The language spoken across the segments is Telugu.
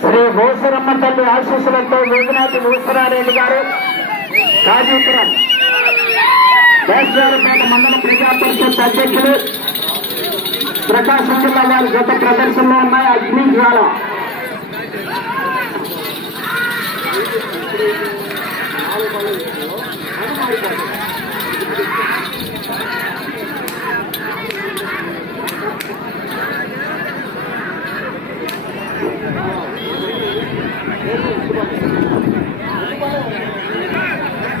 శ్రీ భోసరమ్మ తల్లి ఆశీస్సులతో వేదనాథి భూసరారెడ్డి గారు కాజీపురం దేశవారపేట మండల ప్రజా పరిషత్ ప్రకాశం జిల్లా వారి గత ప్రదర్శనలో ఉన్నాయి అగ్ని జ్వాల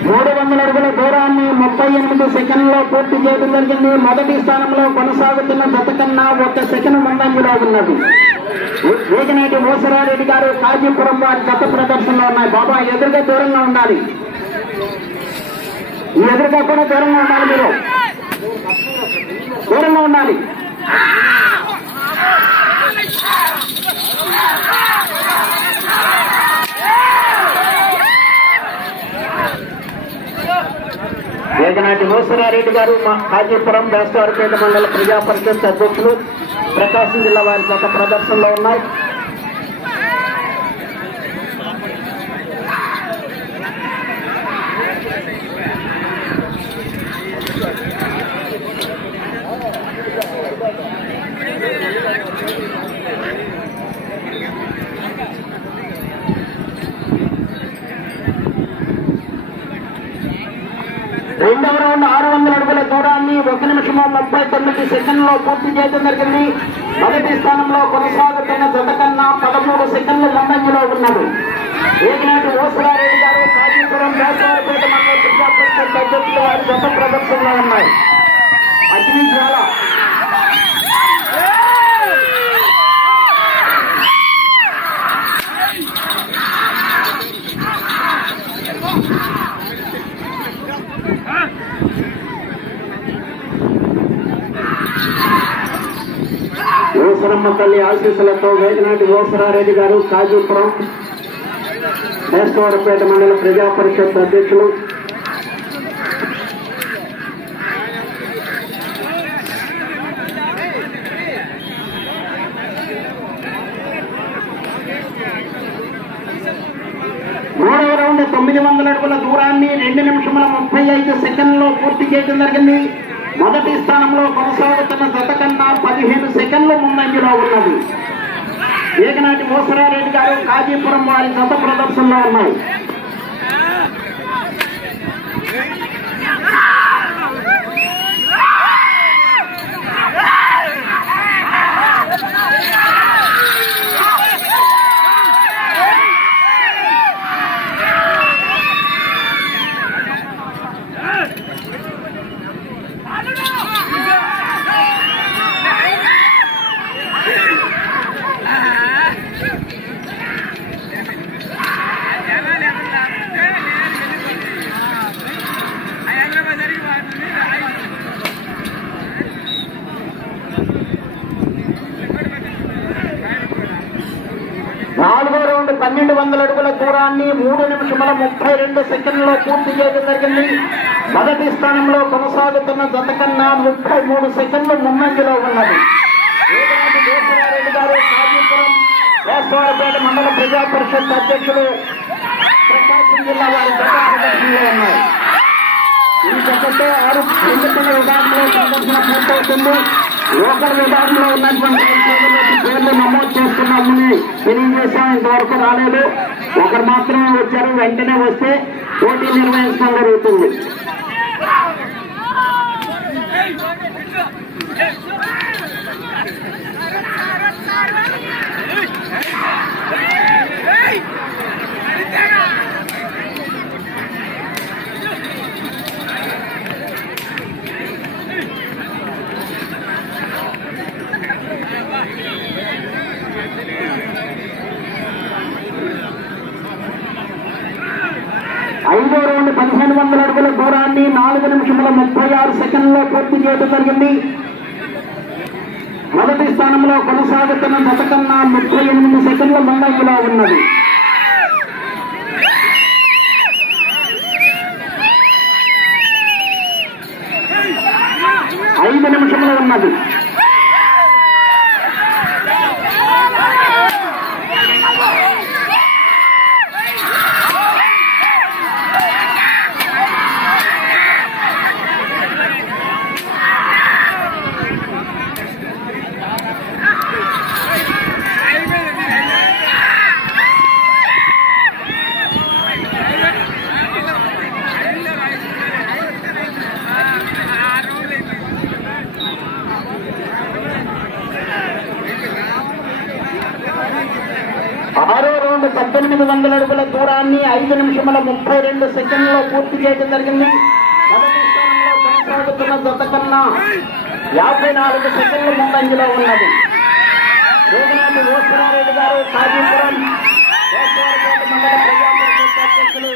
మూడు వందల అడుగుల దూరాన్ని ముప్పై ఎనిమిది సెకండ్లో పూర్తి చేయడం జరిగింది. మొదటి స్థానంలో కొనసాగుతున్న జత కన్నా ఒక సెకండ్ ముందంజలో ఉన్నది. వేగనేటి మోసరారెడ్డి గారు కాజీపురం వారి గత ప్రదర్శనలో ఉన్నాయి బాబా ఎదురుగా దూరంగా ఉండాలి. ఎదురుగా కూడా దూరంగా ఉండాలి మీరు. దూరంగా ఉండాలి. వేగనాటి మూసరారెడ్డి గారు మా కాజీపురం బేస్తవారిపేట మండల ప్రజా పరిషత్ అధ్యక్షులు ప్రకాశం జిల్లా వారి గత ప్రదర్శనలో ఉన్నాయి రెండవ రౌండ్ ఆరు వందల అడుగుల దూరాన్ని ఒక నిమిషము ముప్పై తొమ్మిది సెకండ్లో పూర్తి చేయడం జరిగింది. మొదటి స్థానంలో కొనసాగుతున్న జత కన్నా పదమూడు సెకండ్లు ముందంజలో ఉన్నారు ఏగినాటి ఓసరారెడ్డి గారు కాజీపురం వేసవారిపేట మండల ప్రజాపరిషత్ అధ్యక్షులు వారి గత ప్రదర్శనలో ఉన్నాయి. అగ్ని జ్వాల ఓసరమ్మ తల్లి ఆశీస్సులతో వేదనాటి ఓసరారెడ్డి గారు కాజీపురం బేస్తవారపేట మండల ప్రజా పరిషత్ అధ్యక్షులు. మూడవ రౌండ్ తొమ్మిది వందల అడుగుల దూరాన్ని రెండు నిమిషముల ముప్పై ఐదు సెకండ్లో పూర్తి చేయడం జరిగింది. మొదటి స్థానంలో కొనసాగుతున్న జత కన్నా పదిహేను సెకండ్ల ముందంజలో ఉన్నది. ఏకనాటి మోసరారెడ్డి గారు కాజీపురం వారి గత ప్రదర్శనలో ఉన్నాయి నాలుగో పన్నెండు వందల అడుగుల దూరాన్ని మూడు నిమిషముల ముప్పై రెండు సెకండ్లో పూర్తి చేయడం జరిగింది. మొదటి స్థానంలో కొనసాగుతున్న జత కన్నా ముప్పై మూడు సెకండ్లు ముందంజలో ఉన్నది. వేదనాటి గారు కాజీపురం వేసవారపేట మండల ప్రజా పరిషత్ అధ్యక్షులు ప్రకాశం జిల్లా వారి గత ప్రదర్శనలో ఉన్నాయి ఈ జతతో ఆరు ఎన్నికల విభాగంలో ప్రదర్శన పూర్తవుతుంది. లోకల్ విభాగంలో ఉన్నటువంటి పేర్లు నమోదు చేస్తున్నామని తెలియజేశాం ఇంతవరకు రాలేదు ఒకరు మాత్రమే వచ్చారు వెంటనే వస్తే పోటీ నిర్వహించడం జరుగుతుంది ఐదో రౌండ్ పదిహేను వందల అడుగుల దూరాన్ని నాలుగు నిమిషముల ముప్పై ఆరు సెకండ్లో పూర్తి చేయడం జరిగింది. మొదటి స్థానంలో కొనసాగుతున్న జత కన్నా ముప్పై ఎనిమిది సెకండ్ల ముందంజలో ఉన్నది ఐదు నిమిషంలో ఉన్నది ఆరో రౌండ్ పద్దెనిమిది వందల అడుగుల దూరాన్ని ఐదు నిమిషముల ముప్పై రెండు సెకండ్లో పూర్తి చేయడం జరిగింది. మొదటి స్థానంలో కొనసాగుతున్న జత కన్నా యాభై నాలుగు సెకండ్ల ముందంజలో ఉన్నది. గారు కాజీపురం మండల అధ్యక్షులు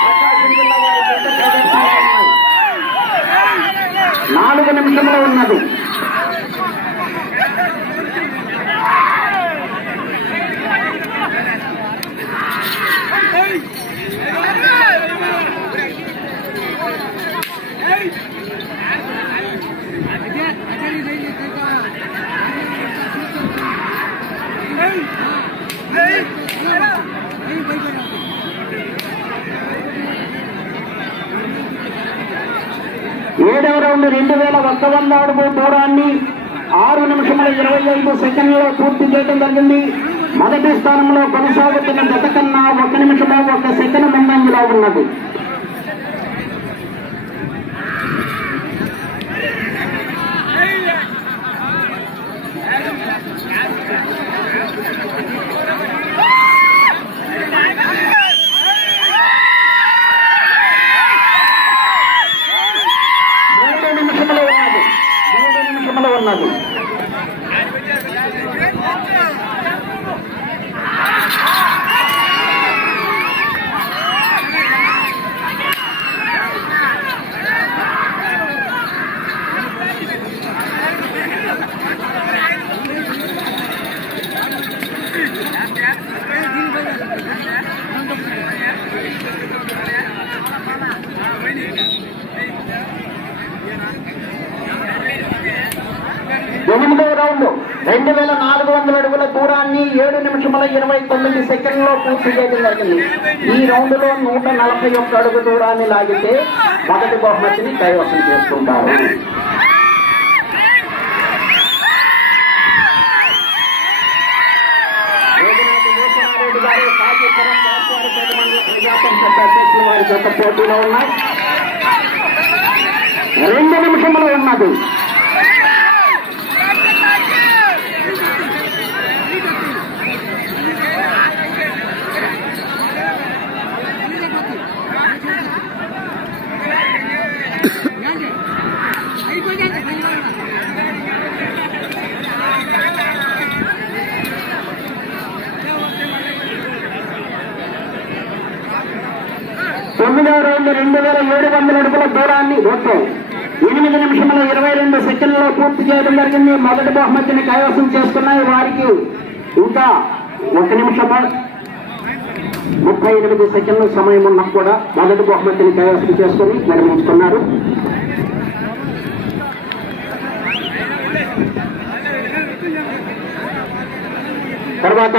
ప్రకాశం జిల్లా వారి జత ప్రదర్శనలో ఉన్నాయి. నాలుగు నిమిషంలో ఉన్నది ఏడవ రౌండ్ రెండు వేల ఒక్క వంద అడుగు దూరాన్ని ఆరు నిమిషముల ఇరవై ఐదు సెకండ్లలో పూర్తి చేయడం జరిగింది. మొదటి స్థానంలో కొనసాగుతున్న గత కన్నా ఒక నిమిషము ఒక సెకండ్ ముందంజలో ఉన్నది మూడు నిమిషములు ఉన్నది మూడు నిమిషములు ఉన్నది ఎనిమిదవ రౌండ్ వేల నాలుగు వందల అడుగుల దూరాన్ని ఏడు నిమిషముల ఇరవై తొమ్మిది సెకండ్లో పూర్తి చేయడం జరిగింది. ఈ రౌండ్లో నూట నలభై ఒక్క అడుగు దూరాన్ని లాగితే మొదటి బహుమతిని కైవసం చేసుకుంటారు. వారి జత పోటీలో ఉన్నాయి. రెండు నిమిషములు ఉన్నది. నుండి రెండు వేల ఏడు వందల అడుగుల దూరాన్ని మొత్తం ఎనిమిది నిమిషముల ఇరవై రెండు సెకండ్లలో పూర్తి చేయడం జరిగింది. మొదటి బహుమతిని కైవసం చేసుకున్నాయి వారికి ఇంకా ఒక నిమిషం ముప్పై ఎనిమిది సెకండ్ల సమయం ఉన్నా కూడా మొదటి బహుమతిని కైవసం చేసుకుని నిర్మించుకున్నారు. తర్వాత